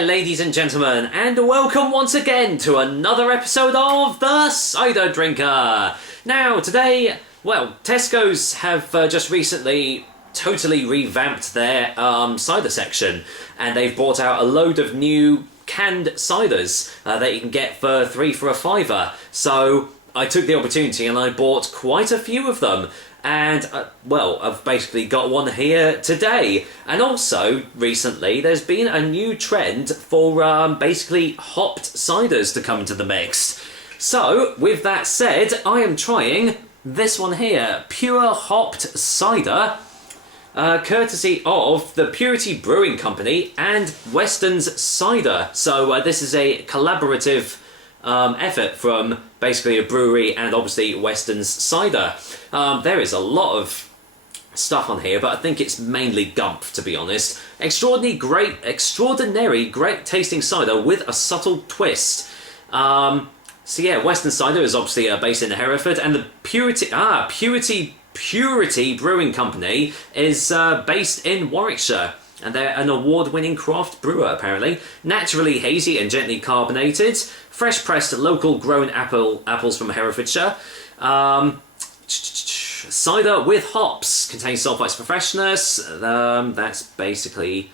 there, ladies and gentlemen, and welcome once again to another episode of The Cider Drinker. Now, today, well, Tesco's have just recently totally revamped their cider section, and they've brought out a load of new canned ciders that you can get for £3 for a £5. So I took the opportunity and I bought quite a few of them. And, well, I've basically got one here today. And also, recently, there's been a new trend for basically hopped ciders to come into the mix. So, with that said, I am trying this one here, Pure Hopped Cider, courtesy of the Purity Brewing Company and Westons Cider. So, this is a collaborative effort from basically a brewery and obviously Westons Cider. There is a lot of stuff on here, but I think it's mainly gump, to be honest. Extraordinary great tasting cider with a subtle twist. So yeah, Westons Cider is obviously based in Hereford, and the Purity Brewing Company is based in Warwickshire. And they're an award-winning craft brewer, apparently. Naturally hazy and gently carbonated. Fresh-pressed, local-grown apples from Herefordshire. Cider with hops. Contains sulfites for freshness. That's basically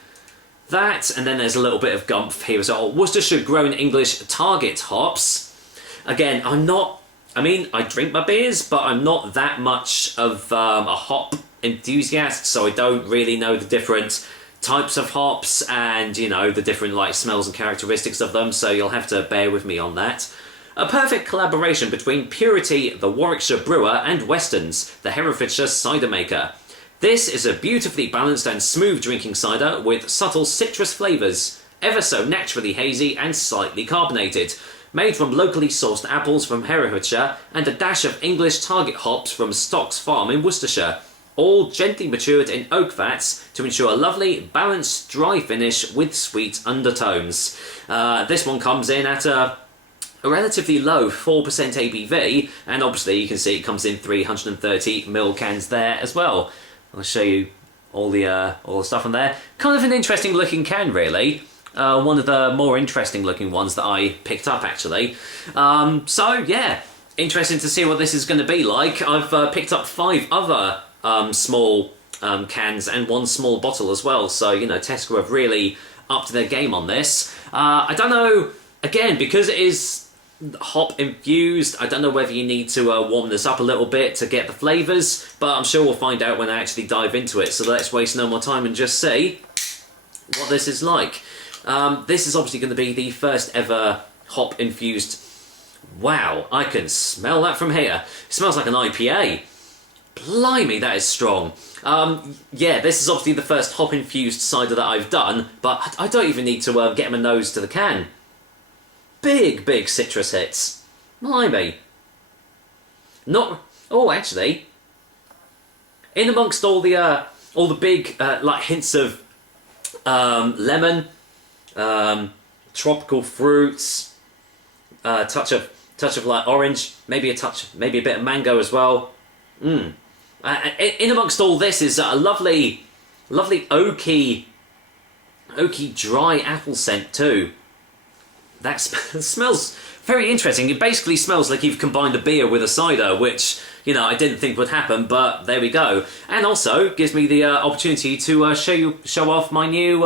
that. And then there's a little bit of gump here as well. Worcestershire-grown English Target hops. Again, I drink my beers, but I'm not that much of a hop enthusiast, so I don't really know the different types of hops and, you know, the different smells and characteristics of them, so you'll have to bear with me on that. A perfect collaboration between Purity, the Warwickshire brewer, and Westons, the Herefordshire cider maker. This is a beautifully balanced and smooth drinking cider with subtle citrus flavours, ever so naturally hazy and slightly carbonated, made from locally sourced apples from Herefordshire and a dash of English Target hops from Stocks Farm in Worcestershire. All gently matured in oak vats to ensure a lovely, balanced, dry finish with sweet undertones. This one comes in at a relatively low 4% ABV, and obviously you can see it comes in 330ml cans there as well. I'll show you all the stuff on there. Kind of an interesting looking can, really. One of the more interesting looking ones that I picked up, actually. So yeah, interesting to see what this is going to be like. I've picked up 5 other small cans and 1 small bottle as well, so you know, Tesco have really upped their game on this. I don't know, again, because it is hop infused, I don't know whether you need to warm this up a little bit to get the flavours, but I'm sure we'll find out when I actually dive into it. So let's waste no more time and just see what this is like. This is obviously going to be the first ever hop infused. Wow, I can smell that from here. It smells like an IPA. Blimey, that is strong. Yeah, this is obviously the first hop-infused cider that I've done, but I don't even need to get my nose to the can. Big citrus hits. Blimey. Oh, actually, in amongst all the big hints of lemon, tropical fruits, touch of orange, maybe a bit of mango as well. In amongst all this is a lovely oaky dry apple scent too. That smells very interesting. It basically smells like you've combined a beer with a cider, which, you know, I didn't think would happen, but there we go. And also gives me the opportunity to show off my new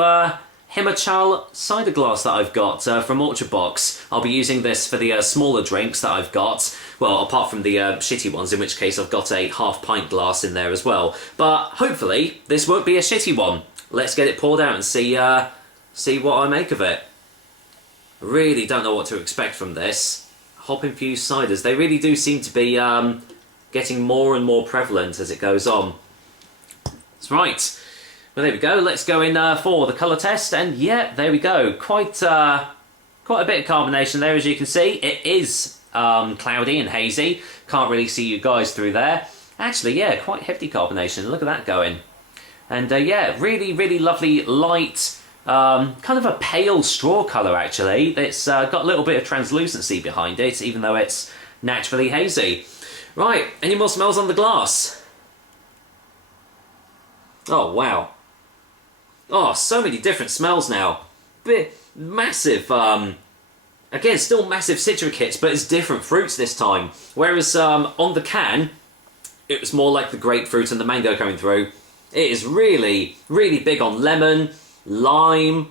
Himachal cider glass that I've got from Orchard Box. I'll be using this for the smaller drinks that I've got. Well, apart from the shitty ones, in which case I've got a half-pint glass in there as well. But hopefully this won't be a shitty one. Let's get it poured out and see what I make of it. I really don't know what to expect from this. Hop-infused ciders, they really do seem to be getting more and more prevalent as it goes on. That's right. Well, there we go. Let's go in for the colour test, and yeah, there we go. Quite a bit of carbonation there, as you can see. It is cloudy and hazy. Can't really see you guys through there. Actually, yeah, quite hefty carbonation. Look at that going. And yeah, really lovely light, kind of a pale straw colour, actually. It's got a little bit of translucency behind it, even though it's naturally hazy. Right, any more smells on the glass? Oh, wow. Oh, so many different smells now. massive, again, still massive citric hits, but it's different fruits this time. Whereas on the can, it was more like the grapefruit and the mango coming through. It is really, really big on lemon, lime,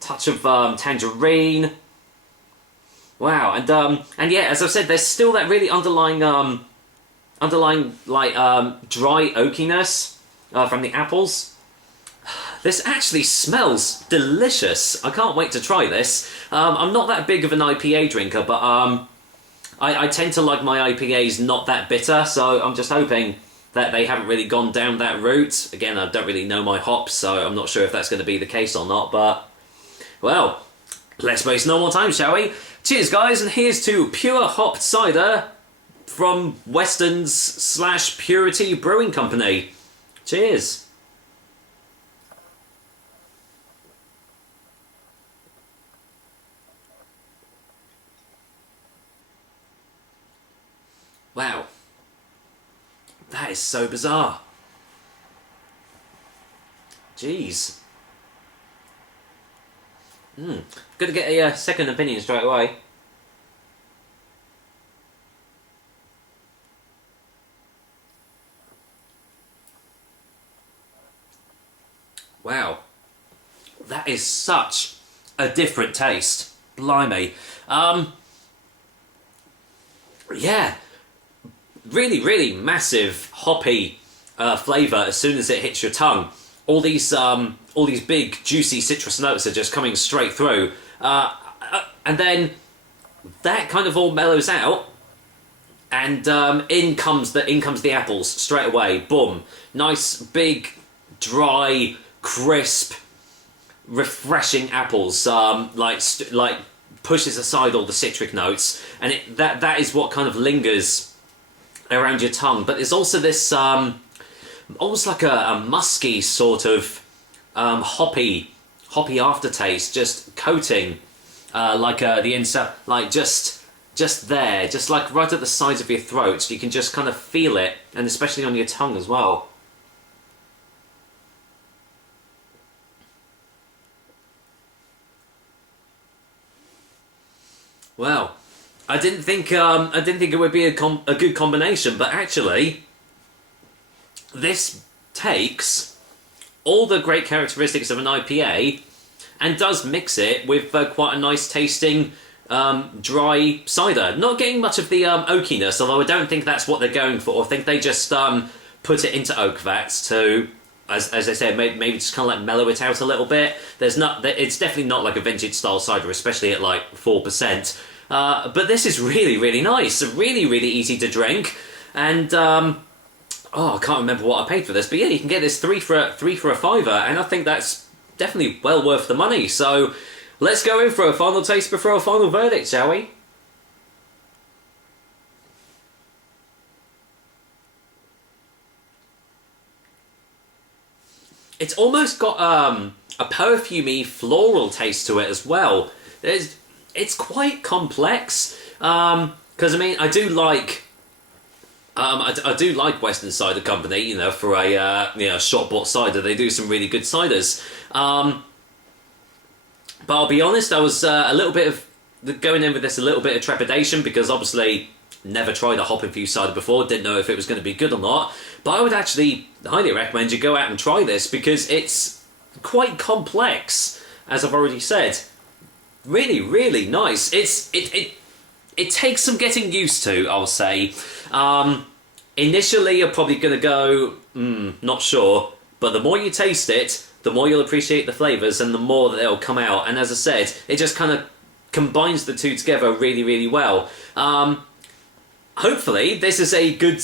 touch of tangerine. Wow, and yeah, as I've said, there's still that really underlying like dry oakiness from the apples. This actually smells delicious. I can't wait to try this. I'm not that big of an IPA drinker, but I tend to like my IPAs not that bitter, so I'm just hoping that they haven't really gone down that route. Again, I don't really know my hops, so I'm not sure if that's going to be the case or not, but, well, let's waste no more time, shall we? Cheers, guys, and here's to pure hopped cider from Westons / Purity Brewing Company. Cheers. Wow. That is so bizarre. Jeez. Gonna get a second opinion straight away. Wow. That is such a different taste. Blimey. Yeah. Really, really massive hoppy flavour as soon as it hits your tongue. All these big juicy citrus notes are just coming straight through, and then that kind of all mellows out, and in comes the apples straight away. Boom! Nice big, dry, crisp, refreshing apples. Like pushes aside all the citric notes, and that is what kind of lingers around your tongue. But there's also this almost like a musky sort of hoppy aftertaste, just coating the inside, like just there, just like right at the sides of your throat, so you can just kind of feel it, and especially on your tongue as well. Well, I didn't think it would be a good combination, but actually, this takes all the great characteristics of an IPA and does mix it with quite a nice tasting dry cider. Not getting much of the oakiness, although I don't think that's what they're going for. I think they just put it into oak vats to, as I said, maybe just kind of like mellow it out a little bit. It's definitely not like a vintage style cider, especially at like 4%. But this is really, really nice. Really, really easy to drink. And, I can't remember what I paid for this. But yeah, you can get this three for a £5, and I think that's definitely well worth the money. So let's go in for a final taste before a final verdict, shall we? It's almost got a perfumey floral taste to it as well. It's quite complex, because I mean, I do like Western Cider Company. You know, for a shop bought cider, they do some really good ciders. But I'll be honest, I was a little bit of going in with this a little bit of trepidation, because obviously never tried a hop infused cider before, didn't know if it was going to be good or not. But I would actually highly recommend you go out and try this, because it's quite complex, as I've already said. Really, really nice. It takes some getting used to, I'll say. Initially, you're probably going to go, not sure. But the more you taste it, the more you'll appreciate the flavours, and the more that they'll come out. And as I said, it just kind of combines the two together really, really well. Hopefully, this is a good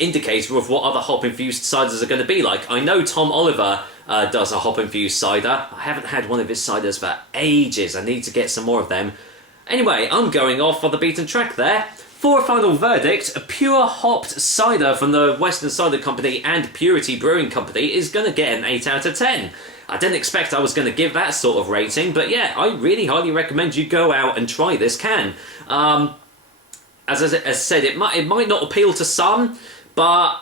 indicator of what other hop-infused ciders are going to be like. I know Tom Oliver does a hop-infused cider. I haven't had one of his ciders for ages. I need to get some more of them. Anyway, I'm going off on the beaten track there. For a final verdict, a pure hopped cider from the Western Cider Company and Purity Brewing Company is going to get an 8 out of 10. I didn't expect I was going to give that sort of rating, but yeah, I really highly recommend you go out and try this can. As I said, it might not appeal to some, but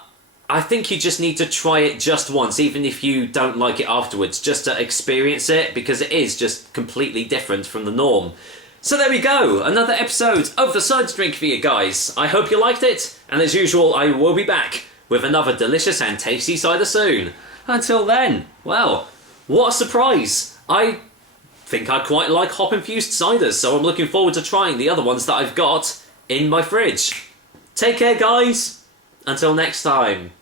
I think you just need to try it just once, even if you don't like it afterwards, just to experience it, because it is just completely different from the norm. So there we go, another episode of the Cider Drink for you guys. I hope you liked it, and as usual, I will be back with another delicious and tasty cider soon. Until then, well, what a surprise. I think I quite like hop-infused ciders, so I'm looking forward to trying the other ones that I've got in my fridge. Take care, guys. Until next time.